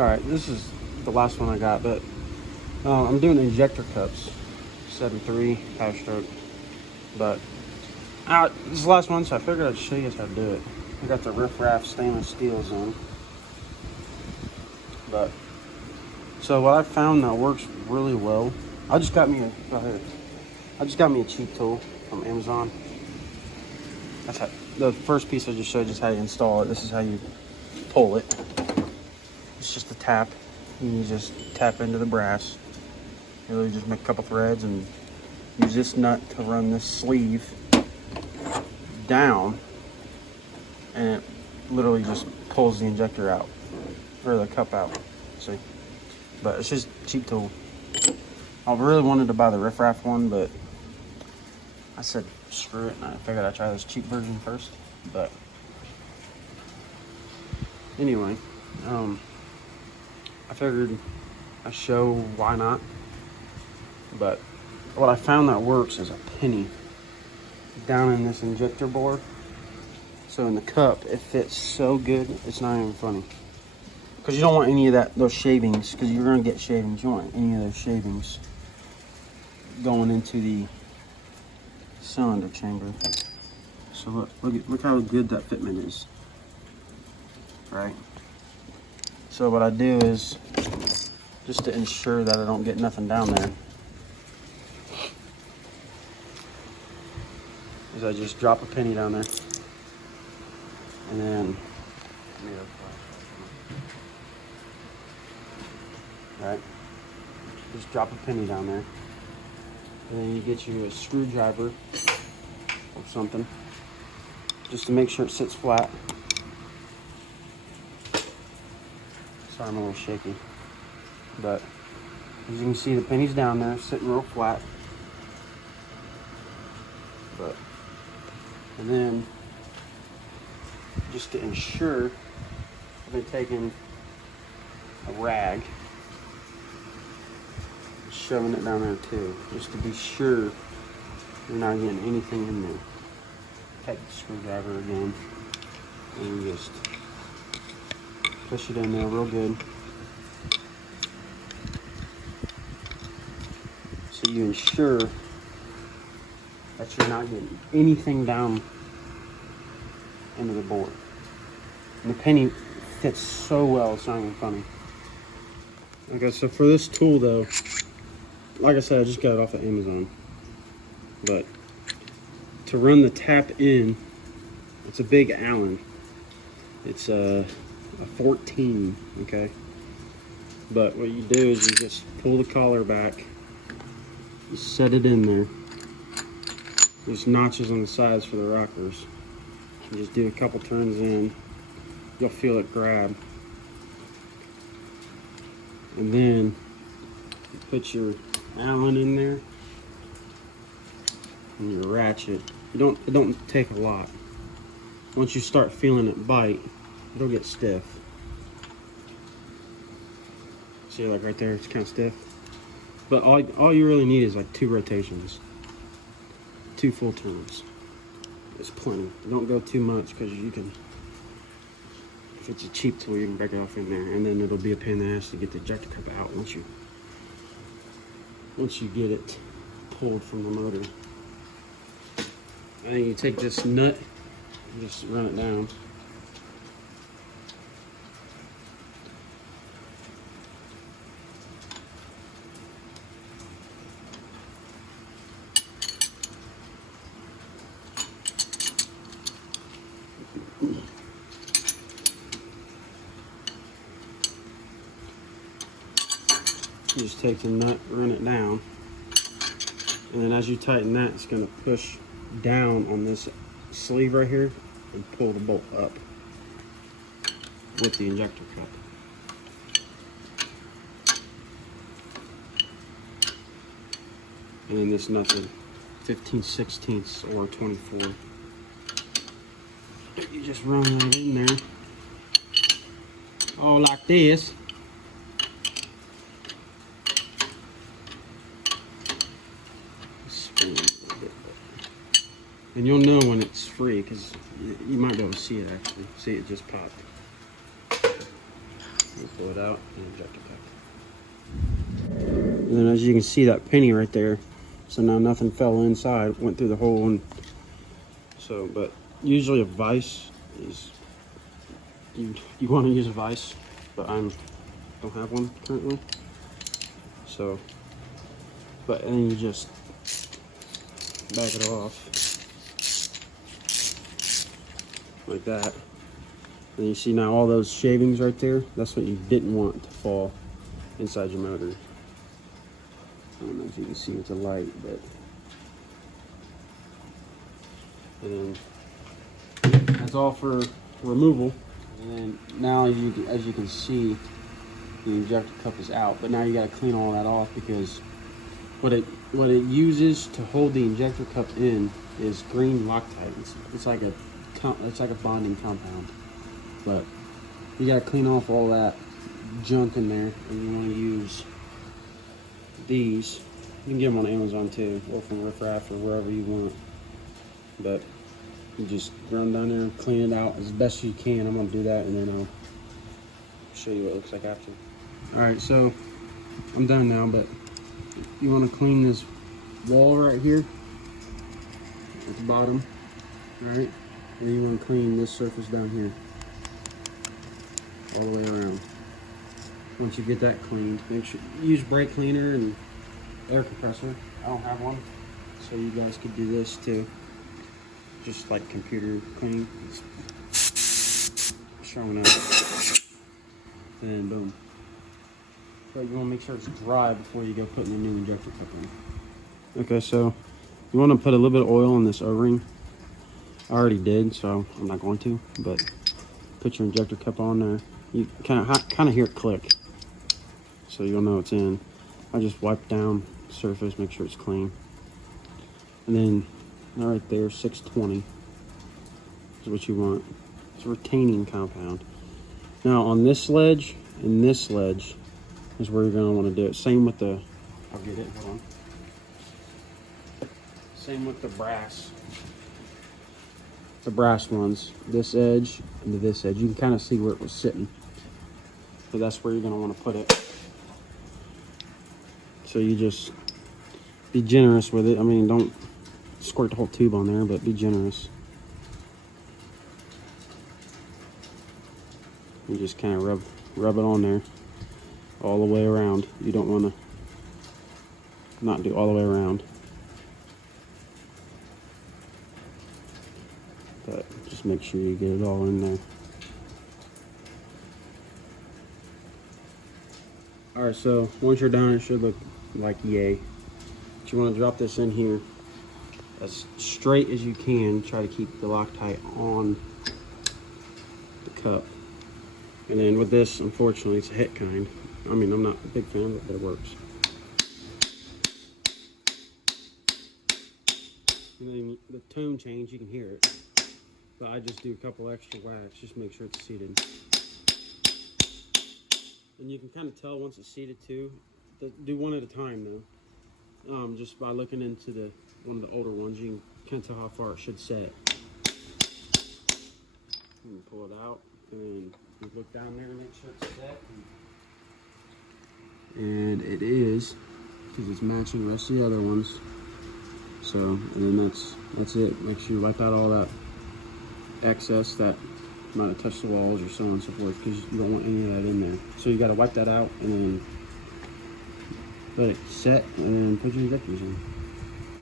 Alright, this is the last one I got, but I'm doing injector cups. 7.3 power stroke. But this is the last one, so I figured I'd show you guys how to do it. I got the Riff Raff stainless steels on. But so what I found that works really well, I just got me a cheap tool from Amazon. That's how, the first piece I just showed you is how you install it. This is how you pull it. It's just a tap, and you just tap into the brass. You really just make a couple threads and use this nut to run this sleeve down, and it literally just pulls the injector out, or the cup out. See, but it's just a cheap tool. I really wanted to buy the Riff Raff one, but I said screw it, and I figured I'd try this cheap version first. But anyway, I figured I'd show why not. But what I found that works is a penny down in this injector board. So in the cup, it fits so good, it's not even funny. Because you don't want any of those shavings, because you're going to get shavings. You don't want any of those shavings going into the cylinder chamber. So look how good that fitment is, right? So what I do is, just to ensure that I don't get nothing down there, is I just drop a penny down there, and then right, just drop a penny down there, and then you get you a screwdriver or something, just to make sure it sits flat. Sorry, I'm a little shaky, but as you can see, the penny's down there, sitting real flat. But, and then, just to ensure, I've been taking a rag, shoving it down there too, just to be sure you're not getting anything in there. Take the screwdriver again, and you just push it in there real good. So you ensure that you're not getting anything down into the board. And the penny fits so well, it's not even funny. Okay, so for this tool though, like I said, I just got it off of Amazon. But to run the tap in, it's a big Allen. It's a 14, okay? But what you do is you just pull the collar back, you set it in there. There's notches on the sides for the rockers. You just do a couple turns in, you'll feel it grab. And then you put your Allen in there and your ratchet. It don't take a lot. Once you start feeling it bite, it'll get stiff. See, like right there, it's kind of stiff. But all you really need is like 2 rotations, 2 full turns. It's plenty. Don't go too much, because you can, if it's a cheap tool, you can break it off in there, and then it'll be a pain in the ass to get the ejector cup out once you get it pulled from the motor. And then you take this nut and just run it down. You just take the nut, run it down, and then as you tighten that, it's going to push down on this sleeve right here and pull the bolt up with the injector cup. And then this nut's a 15/16 or 24. You just run that in there, all like this. And you'll know when it's free, because you might be able to see it actually. See, it just popped. pull it out and injector cup. And then as you can see that penny right there, so now nothing fell inside, went through the hole. And so, but usually a vise is, you want to use a vise, but don't have one currently. So, but and then you just back it off like that. And you see now all those shavings right there, that's what you didn't want to fall inside your motor. I don't know if you can see with the light, but and then that's all for removal. And then now as you can see, the injector cup is out, but now you got to clean all that off, because what it uses to hold the injector cup in is green Loctite. It's like a bonding compound. But you got to clean off all that junk in there, and you want to use these. You can get them on Amazon too, or from Riff Raff or wherever you want. But you just run down there and clean it out as best you can. I'm gonna do that, and then I'll show you what it looks like after. All right, so I'm done now, but you want to clean this wall right here at the bottom, all right? And then you want to clean this surface down here all the way around. Once you get that cleaned, make sure you use brake cleaner and air compressor. I don't have one, so you guys could do this too. Just like computer clean. Showing up. And boom. But you want to make sure it's dry before you go putting the new injector cup in. Okay, so you want to put a little bit of oil in this O-ring. I already did, so I'm not going to, but put your injector cup on there. You kind of hear it click, so you'll know it's in. I just wipe down the surface, make sure it's clean, and then right there, 620 is what you want. It's a retaining compound. Now on this ledge and this ledge is where you're going to want to do it. Same with the, I'll get it, hold on. Same with the brass. The brass ones, this edge and this edge. You can kind of see where it was sitting. So that's where you're going to want to put it. So you just be generous with it. I mean, don't squirt the whole tube on there, but be generous. You just kind of rub it on there all the way around. You don't want to not do all the way around. But just make sure you get it all in there. Alright, so once you're done, it should look like yay. But you want to drop this in here as straight as you can. Try to keep the Loctite on the cup. And then with this, unfortunately, it's a hit kind. I mean, I'm not a big fan, but it works. And then the tone change, you can hear it. But I just do a couple extra whacks, just make sure it's seated. And you can kind of tell once it's seated too. Do one at a time though. Just by looking into one of the older ones, you can kind of tell how far it should set. You pull it out, and then you look down there and make sure it's set. And it is, because it's matching the rest of the other ones. So, and then that's it. Make sure you wipe out all that excess that might have touched the walls or so on and so forth, because you don't want any of that in there. So you got to wipe that out and then let it set and then put your injectors in.